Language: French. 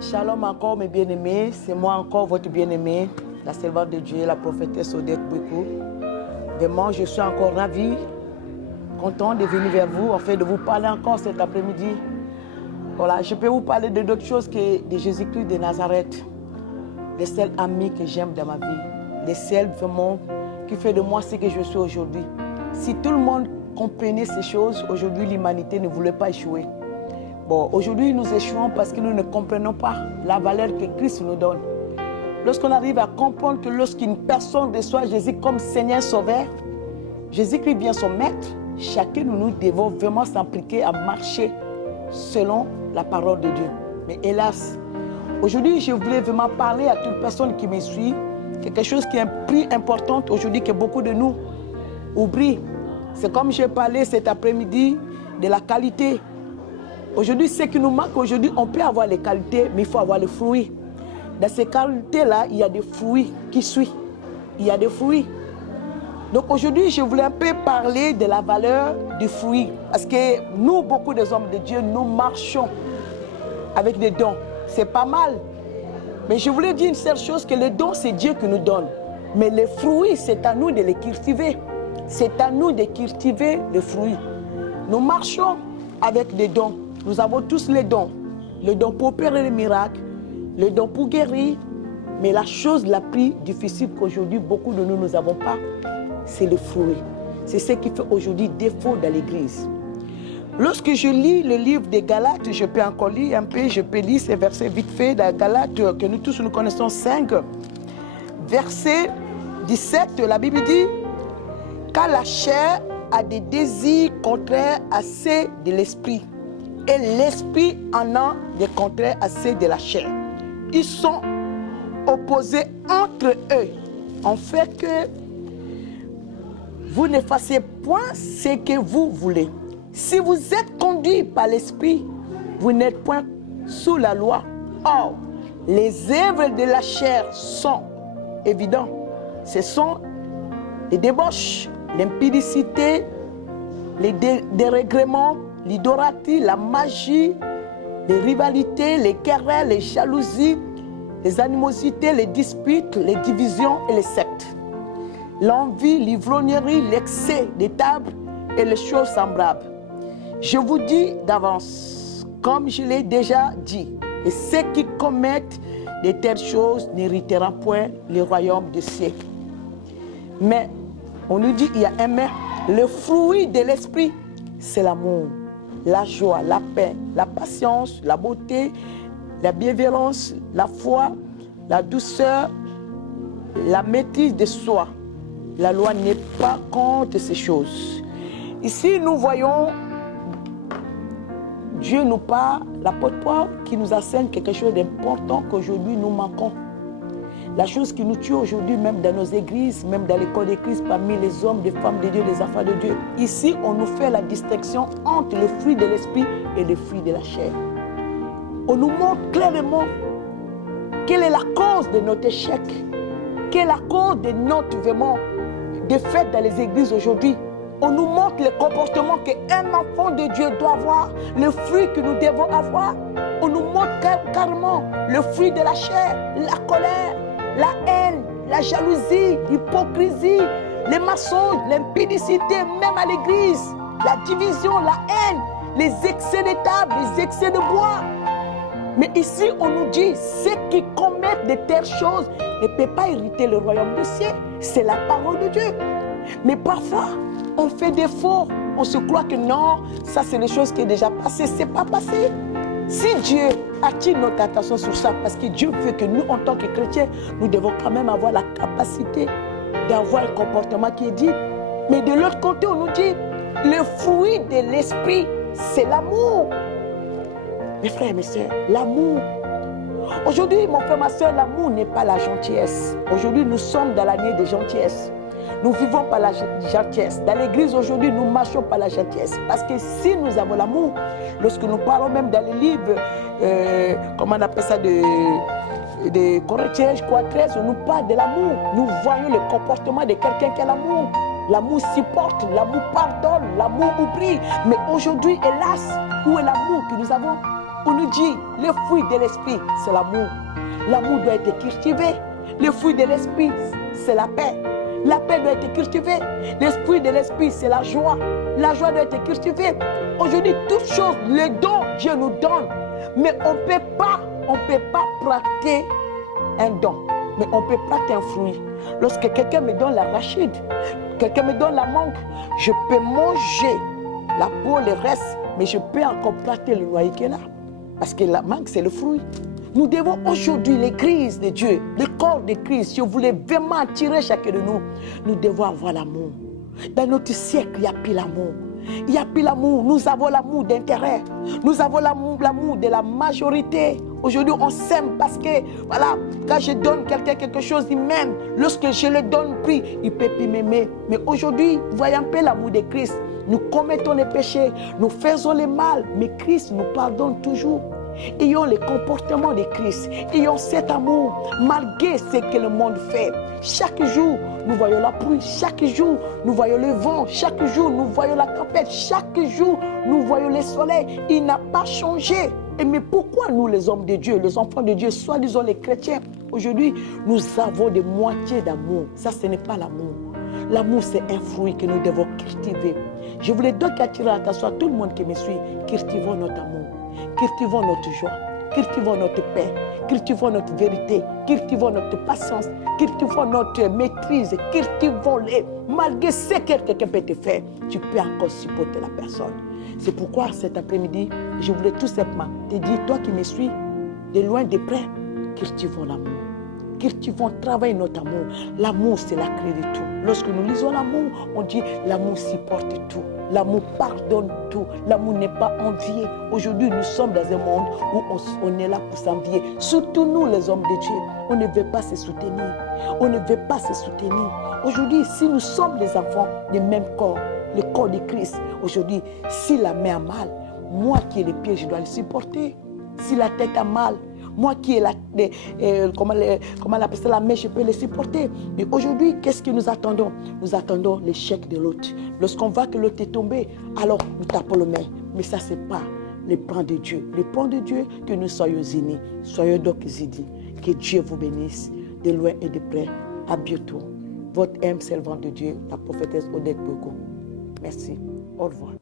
Shalom encore mes bien-aimés, c'est moi encore votre bien-aimée, la servante de Dieu, la prophétesse Odette Bouikou. Vraiment, je suis encore ravie, content de venir vers vous, en fait de vous parler encore cet après-midi. Voilà, je peux vous parler de d'autres choses que de Jésus-Christ de Nazareth, le seul ami que j'aime dans ma vie, le seul vraiment qui fait de moi ce que je suis aujourd'hui. Si tout le monde comprenait ces choses, aujourd'hui l'humanité ne voulait pas échouer. Bon, aujourd'hui, nous échouons parce que nous ne comprenons pas la valeur que Christ nous donne. Lorsqu'on arrive à comprendre que lorsqu'une personne reçoit Jésus comme Seigneur Sauveur, Jésus-Christ vient son maître, chacun de nous devons vraiment s'impliquer à marcher selon la parole de Dieu. Mais hélas, aujourd'hui, je voulais vraiment parler à toute personne qui me suit, quelque chose qui est plus important aujourd'hui que beaucoup de nous oublient. C'est comme j'ai parlé cet après-midi de la qualité. Aujourd'hui, ce qui nous manque aujourd'hui, on peut avoir les qualités, mais il faut avoir les fruits. Dans ces qualités-là, il y a des fruits qui suivent. Il y a des fruits. Donc aujourd'hui, je voulais un peu parler de la valeur du fruit. Parce que nous, beaucoup des hommes de Dieu, nous marchons avec des dons. C'est pas mal. Mais je voulais dire une seule chose, que les dons, c'est Dieu qui nous donne. Mais les fruits, c'est à nous de les cultiver. C'est à nous de cultiver les fruits. Nous marchons avec des dons. Nous avons tous les dons. Le don pour opérer les miracles, le don pour guérir. Mais la chose la plus difficile qu'aujourd'hui, beaucoup de nous n'avons pas, c'est le fruit. C'est ce qui fait aujourd'hui défaut dans l'Église. Lorsque je lis le livre des Galates, je peux encore lire un peu, je peux lire ces versets vite fait dans Galates que nous tous nous connaissons 5. Verset 17, la Bible dit, car la chair a des désirs contraires à ceux de l'esprit. Et l'esprit en a des contraires à ceux de la chair. Ils sont opposés entre eux. En fait que vous ne fassiez point ce que vous voulez. Si vous êtes conduit par l'esprit, vous n'êtes point sous la loi. Or, les œuvres de la chair sont évidentes. Ce sont les débauches, l'impudicité, les dérèglements, l'idolâtrie, la magie, les rivalités, les querelles, les jalousies, les animosités, les disputes, les divisions et les sectes. L'envie, l'ivrognerie, l'excès des tables et les choses semblables. Je vous dis d'avance, comme je l'ai déjà dit, que ceux qui commettent de telles choses n'hériteront point le royaume des cieux. Mais, on nous dit, il y a un mais, le fruit de l'esprit, c'est l'amour, la joie, la paix, la patience, la beauté, la bienveillance, la foi, la douceur, la maîtrise de soi. La loi n'est pas contre ces choses. Ici, nous voyons, Dieu nous parle, l'apôtre Paul qui nous enseigne quelque chose d'important qu'aujourd'hui nous manquons. La chose qui nous tue aujourd'hui, même dans nos églises, même dans l'école d'église, parmi les hommes, les femmes de Dieu, les enfants de Dieu. Ici, on nous fait la distinction entre le fruit de l'esprit et le fruit de la chair. On nous montre clairement quelle est la cause de notre échec, quelle est la cause de notre vraiment défaite dans les églises aujourd'hui. On nous montre le comportement qu'un enfant de Dieu doit avoir, le fruit que nous devons avoir. On nous montre carrément le fruit de la chair, la colère, la haine, la jalousie, l'hypocrisie, les mensonges, l'impudicité, même à l'église, la division, la haine, les excès de table, les excès de bois. Mais ici, on nous dit, ceux qui commettent de telles choses ne peuvent pas hériter le royaume des cieux. C'est la parole de Dieu. Mais parfois, on fait défaut. On se croit que non, ça c'est les choses qui est déjà passées. Ce n'est pas passé. Si Dieu attire notre attention sur ça, parce que Dieu veut que nous, en tant que chrétiens, nous devons quand même avoir la capacité d'avoir un comportement qui est dit. Mais de l'autre côté, on nous dit, le fruit de l'esprit, c'est l'amour. Mes frères et mes sœurs, l'amour. Aujourd'hui, mon frère, ma sœur, l'amour n'est pas la gentillesse. Aujourd'hui, nous sommes dans l'année de gentillesse. Nous vivons par la gentillesse. Dans l'église aujourd'hui, nous marchons par la gentillesse. Parce que si nous avons l'amour, lorsque nous parlons même dans les livres, comment on appelle ça, de Corinthiens, je crois, 13, on nous parle de l'amour. Nous voyons le comportement de quelqu'un qui a l'amour. L'amour supporte, l'amour pardonne, l'amour oublie. Mais aujourd'hui, hélas, où est l'amour que nous avons? On nous dit, le fruit de l'esprit, c'est l'amour. L'amour doit être cultivé. Le fruit de l'esprit, c'est la paix. La paix doit être cultivée. L'esprit de l'esprit, c'est la joie. La joie doit être cultivée. Aujourd'hui, toutes choses, les dons, Dieu nous donne. Mais on ne peut pas pratiquer un don. Mais on peut pratiquer un fruit. Lorsque quelqu'un me donne l'arachide, quelqu'un me donne la mangue, je peux manger la peau, le reste, mais je peux encore pratiquer le noyer qui est là. Parce que la mangue, c'est le fruit. Nous devons aujourd'hui, l'Église de Dieu, le corps de Christ, si vous voulez vraiment attirer chacun de nous, nous devons avoir l'amour. Dans notre siècle, il n'y a plus l'amour. Il n'y a plus l'amour. Nous avons l'amour d'intérêt. Nous avons l'amour de la majorité. Aujourd'hui, on s'aime parce que, voilà, quand je donne quelqu'un quelque chose, il m'aime. Lorsque je le donne prix, il ne peut plus m'aimer. Mais aujourd'hui, voyons un peu l'amour de Christ. Nous commettons les péchés, nous faisons le mal, mais Christ nous pardonne toujours. Ayons le comportement de Christ, ayons cet amour, malgré ce que le monde fait. Chaque jour, nous voyons la pluie, chaque jour, nous voyons le vent, chaque jour, nous voyons la tempête, chaque jour, nous voyons le soleil. Il n'a pas changé. Et mais pourquoi nous, les hommes de Dieu, les enfants de Dieu, soi-disant les chrétiens, aujourd'hui, nous avons des moitiés d'amour? Ça, ce n'est pas l'amour. L'amour, c'est un fruit que nous devons cultiver. Je voulais donc attirer l'attention à tout le monde qui me suit. Cultivons notre amour. Cultivons notre joie, cultivons notre paix, cultivons notre vérité, cultivons notre patience, cultivons notre maîtrise, cultivons-les. Malgré ce que quelqu'un peut te faire, tu peux encore supporter la personne. C'est pourquoi cet après-midi, je voulais tout simplement te dire, toi qui me suis, de loin, de près, cultivons l'amour. Cultivons, travaillons notre amour. L'amour, c'est la clé de tout. Lorsque nous lisons l'amour, on dit l'amour supporte tout. L'amour pardonne tout. L'amour n'est pas envié. Aujourd'hui, nous sommes dans un monde où on est là pour s'envier. Surtout nous, les hommes de Dieu. On ne veut pas se soutenir. On ne veut pas se soutenir. Aujourd'hui, si nous sommes des enfants du même corps, le corps de Christ, aujourd'hui, si la main a mal, moi qui ai les pieds, je dois le supporter. Si la tête a mal, moi qui ai comment on appelle ça, la main, je peux les supporter. Mais aujourd'hui, qu'est-ce que nous attendons? Nous attendons l'échec de l'autre. Lorsqu'on voit que l'autre est tombé, alors nous tapons le main. Mais ça, ce n'est pas le plan de Dieu. Le plan de Dieu, que nous soyons unis. Soyons donc unis. Que Dieu vous bénisse de loin et de près. À bientôt. Votre âme servante de Dieu, la prophétesse Odette Boukou. Merci. Au revoir.